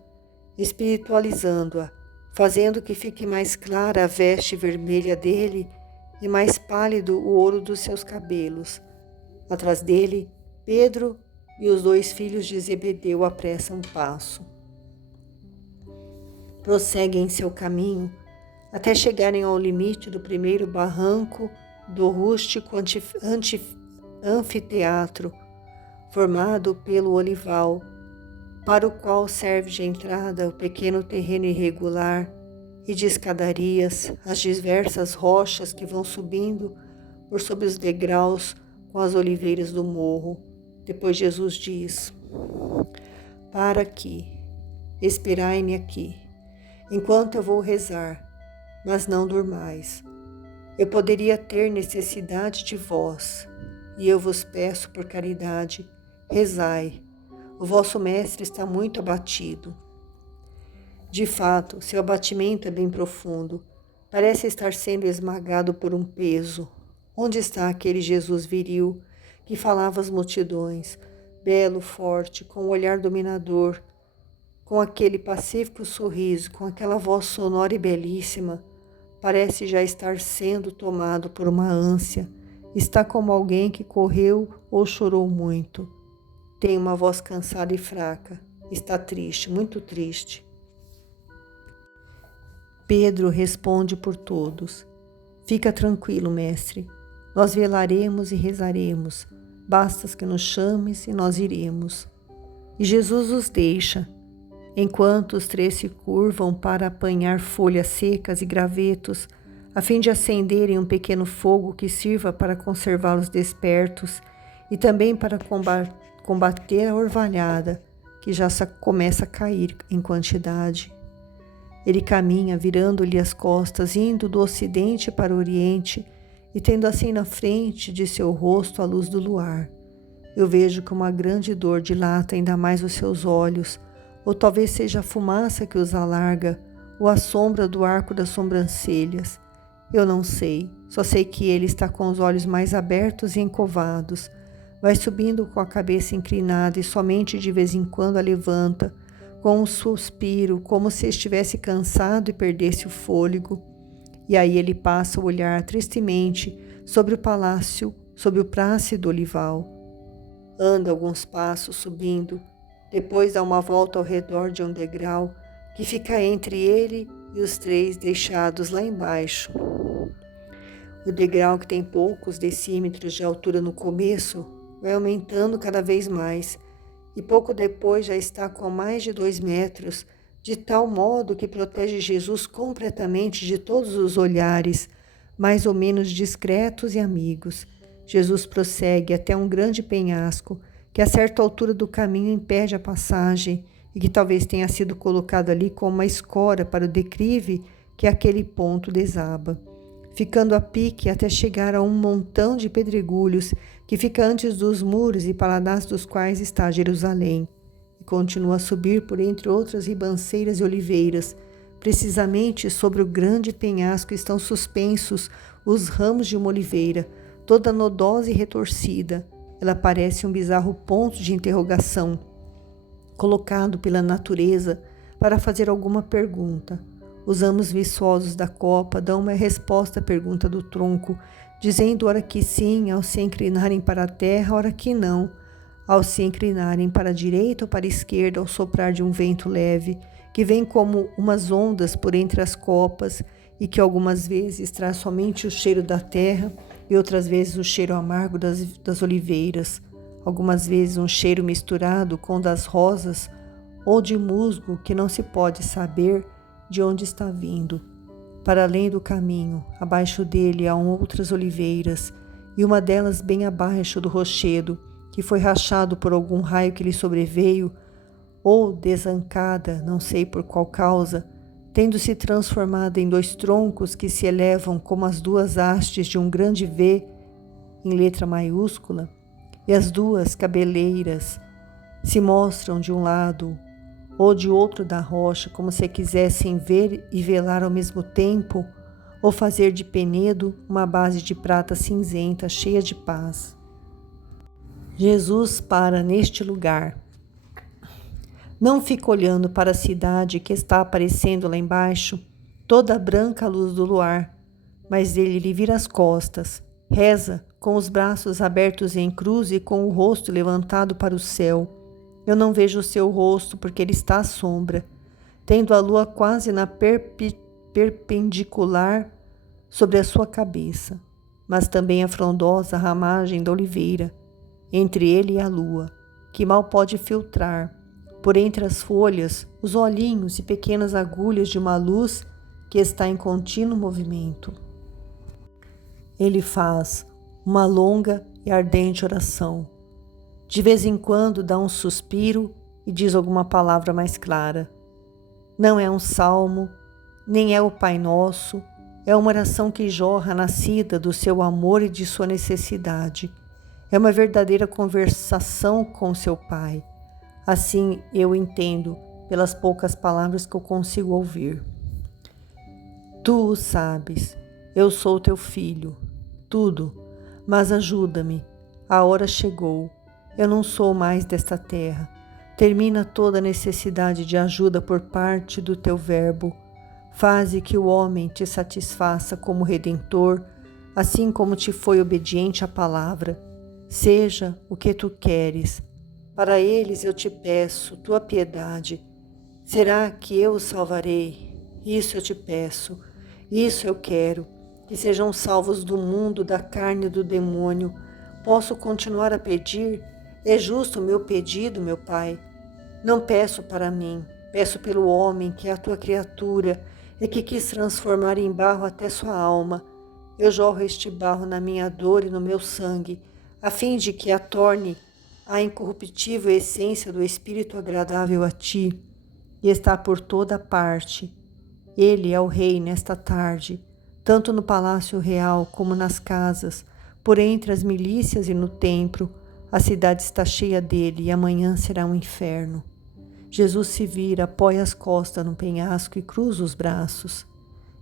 espiritualizando-a, fazendo que fique mais clara a veste vermelha dele e mais pálido o ouro dos seus cabelos. Atrás dele, Pedro e os 2 filhos de Zebedeu apressam o passo. Prosseguem seu caminho até chegarem ao limite do primeiro barranco do rústico anfiteatro, formado pelo olival, para o qual serve de entrada o pequeno terreno irregular e de escadarias, as diversas rochas que vão subindo por sob os degraus com as oliveiras do morro. Depois Jesus diz: para aqui, esperai-me aqui, enquanto eu vou rezar, mas não durmais. Eu poderia ter necessidade de vós, e eu vos peço por caridade, rezai. O vosso mestre está muito abatido. De fato, seu abatimento é bem profundo. Parece estar sendo esmagado por um peso. Onde está aquele Jesus viril que falava às multidões, belo, forte, com um olhar dominador, com aquele pacífico sorriso, com aquela voz sonora e belíssima? Parece já estar sendo tomado por uma ânsia. Está como alguém que correu ou chorou muito. Tem uma voz cansada e fraca. Está triste, muito triste. Pedro responde por todos: fica tranquilo, mestre. Nós velaremos e rezaremos. Bastas que nos chames e nós iremos. E Jesus os deixa, enquanto os 3 se curvam para apanhar folhas secas e gravetos, a fim de acenderem um pequeno fogo que sirva para conservá-los despertos e também para combater a orvalhada, que já começa a cair em quantidade. Ele caminha, virando-lhe as costas, indo do ocidente para o oriente, e tendo assim na frente de seu rosto a luz do luar. Eu vejo que uma grande dor dilata ainda mais os seus olhos, ou talvez seja a fumaça que os alarga, ou a sombra do arco das sobrancelhas. Eu não sei, só sei que ele está com os olhos mais abertos e encovados. Vai subindo com a cabeça inclinada e somente de vez em quando a levanta, com um suspiro, como se estivesse cansado e perdesse o fôlego. E aí ele passa a olhar tristemente sobre o palácio, sobre o plácido olival. Anda alguns passos subindo, depois dá uma volta ao redor de um degrau que fica entre ele e os 3 deixados lá embaixo. O degrau, que tem poucos decímetros de altura no começo, vai aumentando cada vez mais, e pouco depois já está com mais de 2 metros, de tal modo que protege Jesus completamente de todos os olhares, mais ou menos discretos e amigos. Jesus prossegue até um grande penhasco, que a certa altura do caminho impede a passagem, e que talvez tenha sido colocado ali como uma escora para o declive que aquele ponto desaba, ficando a pique até chegar a um montão de pedregulhos que fica antes dos muros e paladares dos quais está Jerusalém, e continua a subir por entre outras ribanceiras e oliveiras. Precisamente sobre o grande penhasco estão suspensos os ramos de uma oliveira, toda nodosa e retorcida. Ela parece um bizarro ponto de interrogação, colocado pela natureza para fazer alguma pergunta. Os ramos viçosos da copa dão uma resposta à pergunta do tronco, dizendo ora que sim, ao se inclinarem para a terra, ora que não, ao se inclinarem para a direita ou para a esquerda, ao soprar de um vento leve, que vem como umas ondas por entre as copas e que algumas vezes traz somente o cheiro da terra e outras vezes o cheiro amargo das oliveiras, algumas vezes um cheiro misturado com o das rosas ou de musgo que não se pode saber de onde está vindo. Para além do caminho, abaixo dele há outras oliveiras, e uma delas bem abaixo do rochedo, que foi rachado por algum raio que lhe sobreveio, ou desancada, não sei por qual causa, tendo se transformado em 2 troncos que se elevam como as 2 hastes de um grande V em letra maiúscula, e as 2 cabeleiras se mostram de um lado ou de outro da rocha, como se quisessem ver e velar ao mesmo tempo, ou fazer de Penedo uma base de prata cinzenta cheia de paz. Jesus para neste lugar. Não fica olhando para a cidade que está aparecendo lá embaixo, toda branca à luz do luar, mas ele lhe vira as costas, reza com os braços abertos em cruz e com o rosto levantado para o céu. Eu não vejo o seu rosto porque ele está à sombra, tendo a lua quase na perpendicular sobre a sua cabeça, mas também a frondosa ramagem da oliveira, entre ele e a lua, que mal pode filtrar, por entre as folhas, os olhinhos e pequenas agulhas de uma luz que está em contínuo movimento. Ele faz uma longa e ardente oração. De vez em quando dá um suspiro e diz alguma palavra mais clara. Não é um salmo, nem é o Pai Nosso, é uma oração que jorra nascida do seu amor e de sua necessidade. É uma verdadeira conversação com seu Pai. Assim eu entendo pelas poucas palavras que eu consigo ouvir. Tu o sabes, eu sou teu filho, tudo, mas ajuda-me, a hora chegou, eu não sou mais desta terra. Termina toda a necessidade de ajuda por parte do teu verbo. Faze que o homem te satisfaça como Redentor, assim como te foi obediente à palavra. Seja o que tu queres. Para eles eu te peço tua piedade. Será que eu os salvarei? Isso eu te peço. Isso eu quero. Que sejam salvos do mundo, da carne e do demônio. Posso continuar a pedir? É justo o meu pedido, meu Pai. Não peço para mim, peço pelo homem que é a tua criatura e que quis transformar em barro até sua alma. Eu jorro este barro na minha dor e no meu sangue, a fim de que a torne a incorruptível essência do Espírito agradável a ti, e está por toda parte. Ele é o Rei nesta tarde, tanto no palácio real como nas casas, por entre as milícias e no templo. A cidade está cheia dele e amanhã será um inferno. Jesus se vira, apoia as costas no penhasco e cruza os braços.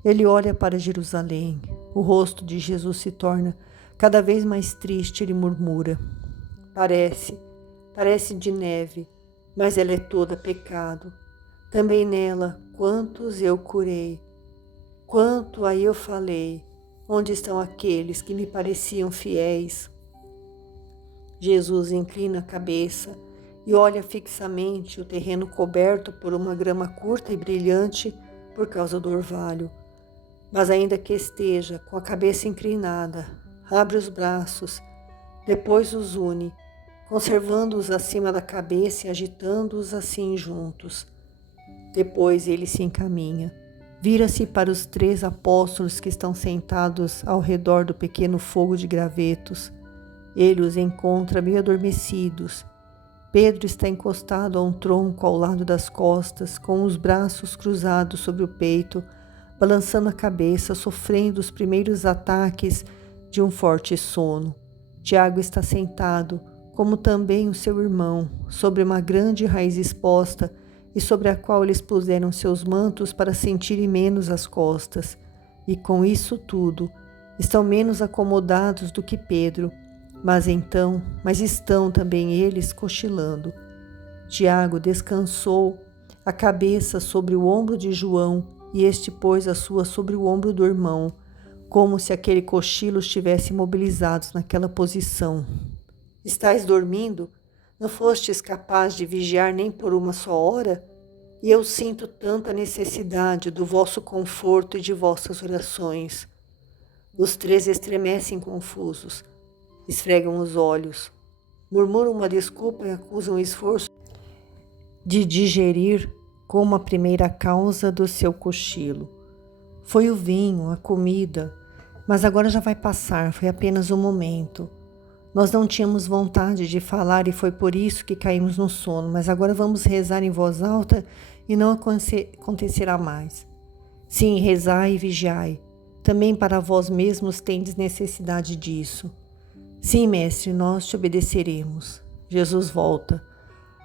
Ele olha para Jerusalém. O rosto de Jesus se torna cada vez mais triste. Ele murmura. Parece de neve, mas ela é toda pecado. Também nela, quantos eu curei. Quanto aí eu falei. Onde estão aqueles que me pareciam fiéis? Jesus inclina a cabeça e olha fixamente o terreno coberto por uma grama curta e brilhante por causa do orvalho. Mas ainda que esteja com a cabeça inclinada, abre os braços, depois os une, conservando-os acima da cabeça e agitando-os assim juntos. Depois ele se encaminha, vira-se para os 3 apóstolos que estão sentados ao redor do pequeno fogo de gravetos. Ele os encontra meio adormecidos. Pedro está encostado a um tronco ao lado das costas, com os braços cruzados sobre o peito, balançando a cabeça, sofrendo os primeiros ataques de um forte sono. Tiago está sentado, como também o seu irmão, sobre uma grande raiz exposta e sobre a qual eles puseram seus mantos para sentirem menos as costas. E com isso tudo, estão menos acomodados do que Pedro, mas estão também eles cochilando. Tiago descansou a cabeça sobre o ombro de João e este pôs a sua sobre o ombro do irmão, como se aquele cochilo estivesse imobilizados naquela posição. Estais dormindo? Não fostes capaz de vigiar nem por uma só hora? E eu sinto tanta necessidade do vosso conforto e de vossas orações. Os 3 estremecem confusos. Esfregam os olhos, murmuram uma desculpa e acusam o esforço de digerir como a primeira causa do seu cochilo. Foi o vinho, a comida, mas agora já vai passar, foi apenas um momento. Nós não tínhamos vontade de falar e foi por isso que caímos no sono, mas agora vamos rezar em voz alta e não acontecerá mais. Sim, rezai e vigiai. Também para vós mesmos tendes necessidade disso. Sim, mestre, nós te obedeceremos. Jesus volta.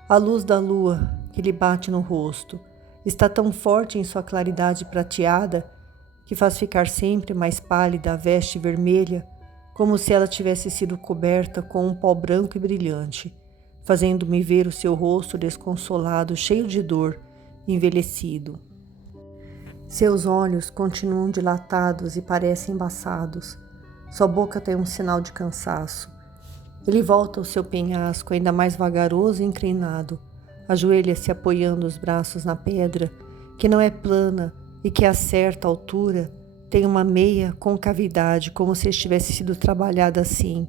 A luz da lua que lhe bate no rosto está tão forte em sua claridade prateada que faz ficar sempre mais pálida a veste vermelha, como se ela tivesse sido coberta com um pó branco e brilhante. fazendo-me ver o seu rosto desconsolado, cheio de dor, envelhecido. Seus olhos continuam dilatados e parecem embaçados. Sua boca tem um sinal de cansaço. Ele volta ao seu penhasco, ainda mais vagaroso e inclinado. Ajoelha-se apoiando os braços na pedra, que não é plana e que a certa altura tem uma meia concavidade, como se estivesse sido trabalhada assim.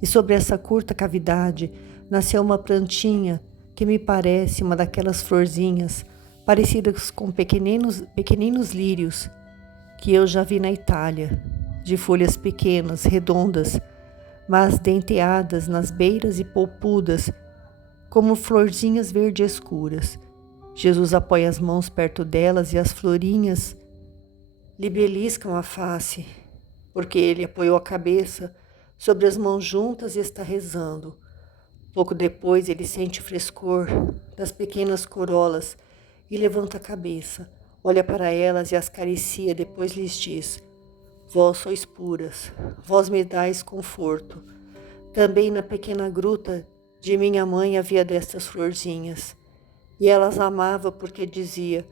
E sobre essa curta cavidade nasceu uma plantinha que me parece uma daquelas florzinhas parecidas com pequeninos lírios que eu já vi na Itália, de folhas pequenas, redondas, mas denteadas nas beiras e polpudas, como florzinhas verde escuras. Jesus apoia as mãos perto delas e as florinhas lhe beliscam a face, porque ele apoiou a cabeça sobre as mãos juntas e está rezando. Pouco depois ele sente o frescor das pequenas corolas e levanta a cabeça, olha para elas e as acaricia, depois lhes diz: vós sois puras, vós me dais conforto. Também na pequena gruta de minha mãe havia destas florzinhas. E elas amava porque dizia: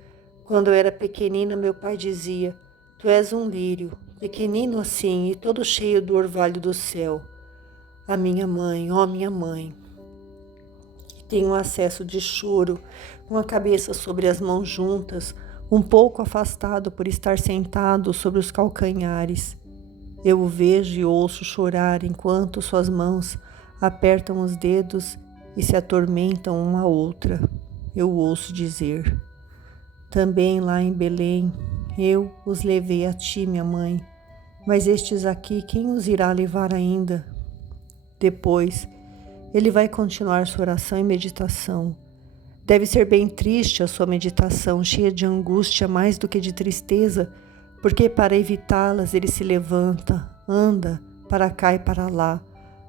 quando eu era pequenina, meu pai dizia: tu és um lírio, pequenino assim e todo cheio do orvalho do céu. A minha mãe, ó minha mãe. Tenho um acesso de choro, com a cabeça sobre as mãos juntas, um pouco afastado por estar sentado sobre os calcanhares. Eu o vejo e ouço chorar enquanto suas mãos apertam os dedos e se atormentam uma a outra. Eu o ouço dizer: também lá em Belém eu os levei a ti, minha mãe, mas estes aqui, quem os irá levar ainda? Depois, ele vai continuar sua oração e meditação. Deve ser bem triste a sua meditação, cheia de angústia mais do que de tristeza, porque para evitá-las ele se levanta, anda para cá e para lá,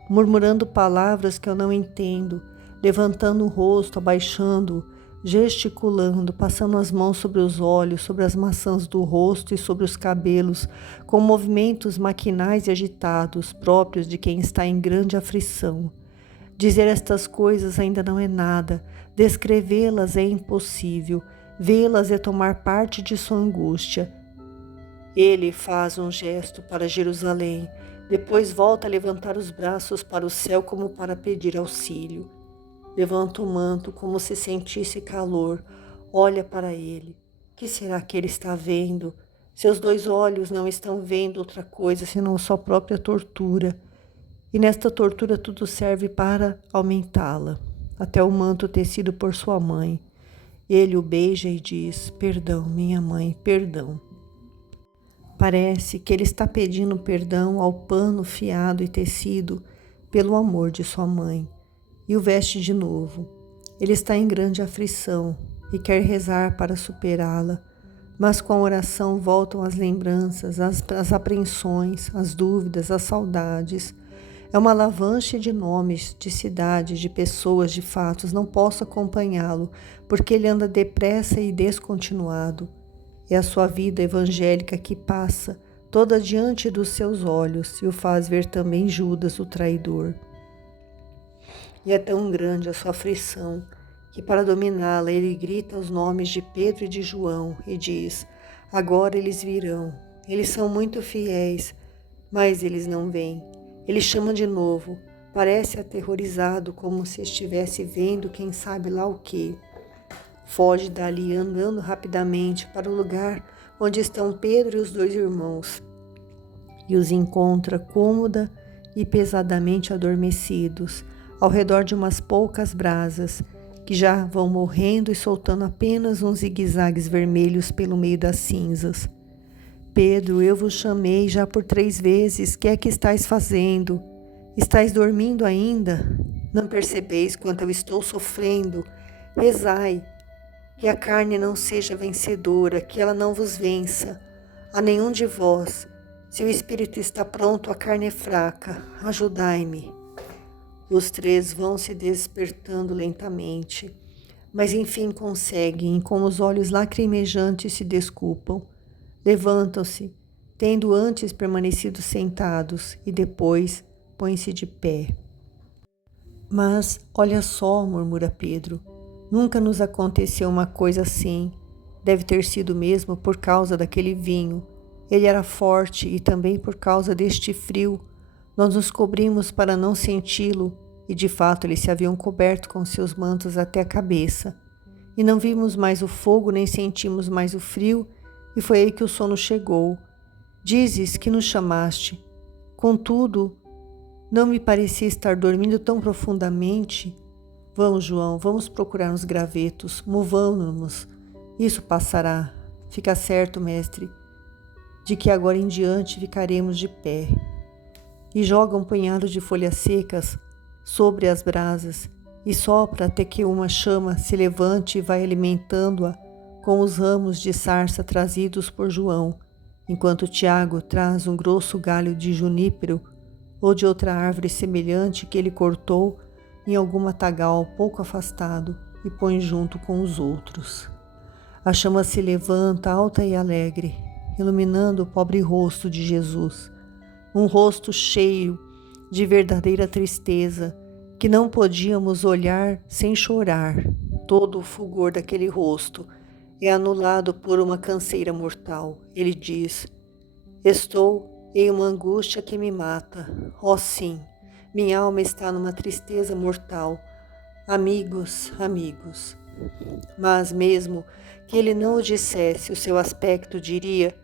murmurando palavras que eu não entendo, levantando o rosto, abaixando-o, gesticulando, passando as mãos sobre os olhos, sobre as maçãs do rosto e sobre os cabelos, com movimentos maquinais e agitados, próprios de quem está em grande aflição. Dizer estas coisas ainda não é nada, descrevê-las é impossível, vê-las é tomar parte de sua angústia. Ele faz um gesto para Jerusalém, depois volta a levantar os braços para o céu como para pedir auxílio. Levanta o manto como se sentisse calor, olha para ele. Que será que ele está vendo? Seus dois olhos não estão vendo outra coisa senão sua própria tortura. E nesta tortura tudo serve para aumentá-la, até o manto tecido por sua mãe. Ele o beija e diz: perdão, minha mãe, perdão. Parece que ele está pedindo perdão ao pano fiado e tecido pelo amor de sua mãe, e o veste de novo. Ele está em grande aflição e quer rezar para superá-la, mas com a oração voltam as lembranças, as apreensões, as dúvidas, as saudades. É uma avalanche de nomes, de cidades, de pessoas, de fatos. Não posso acompanhá-lo, porque ele anda depressa e descontinuado. É a sua vida evangélica que passa, toda diante dos seus olhos, e o faz ver também Judas, o traidor. E é tão grande a sua aflição, que para dominá-la ele grita os nomes de Pedro e de João, e diz: agora eles virão. Eles são muito fiéis, mas eles não vêm. Ele chama de novo, parece aterrorizado, como se estivesse vendo quem sabe lá o quê. Foge dali andando rapidamente para o lugar onde estão Pedro e os dois irmãos, e os encontra cômoda e pesadamente adormecidos, ao redor de umas poucas brasas, que já vão morrendo e soltando apenas uns zigue-zagues vermelhos pelo meio das cinzas. Pedro, eu vos chamei já por 3 vezes, que é que estáis fazendo? Estáis dormindo ainda? Não percebeis quanto eu estou sofrendo? Rezai, que a carne não seja vencedora, que ela não vos vença, a nenhum de vós. Se o espírito está pronto, a carne é fraca, ajudai-me. Os 3 vão se despertando lentamente, mas enfim conseguem, e com os olhos lacrimejantes se desculpam. Levantam-se, tendo antes permanecido sentados, e depois põem-se de pé. Mas olha só, murmura Pedro, nunca nos aconteceu uma coisa assim. Deve ter sido mesmo por causa daquele vinho. Ele era forte e também por causa deste frio. Nós nos cobrimos para não senti-lo e de fato eles se haviam coberto com seus mantos até a cabeça. E não vimos mais o fogo nem sentimos mais o frio e foi aí que o sono chegou. Dizes que nos chamaste. Contudo, não me parecia estar dormindo tão profundamente. Vamos, João, vamos procurar nos gravetos, movamos-nos. Isso passará. Fica certo, mestre, de que agora em diante ficaremos de pé. E joga um punhado de folhas secas sobre as brasas e sopra até que uma chama se levante e vai alimentando-a com os ramos de sarça trazidos por João, enquanto Tiago traz um grosso galho de junípero ou de outra árvore semelhante que ele cortou em algum matagal pouco afastado e põe junto com os outros. A chama se levanta alta e alegre, iluminando o pobre rosto de Jesus, um rosto cheio de verdadeira tristeza, que não podíamos olhar sem chorar. Todo o fulgor daquele rosto é anulado por uma canseira mortal. Ele diz: estou em uma angústia que me mata. Oh sim, minha alma está numa tristeza mortal. Amigos, amigos. Mas mesmo que ele não o dissesse, o seu aspecto diria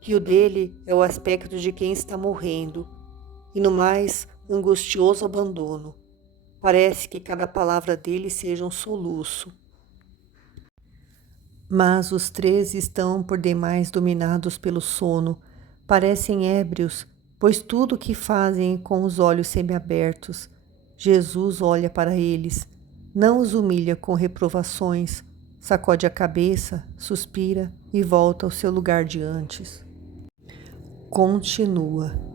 que o dele é o aspecto de quem está morrendo, e no mais angustioso abandono. Parece que cada palavra dele seja um soluço. Mas os três estão por demais dominados pelo sono, parecem ébrios, pois tudo o que fazem com os olhos semiabertos. Jesus olha para eles, não os humilha com reprovações, sacode a cabeça, suspira e volta ao seu lugar de antes. Continua.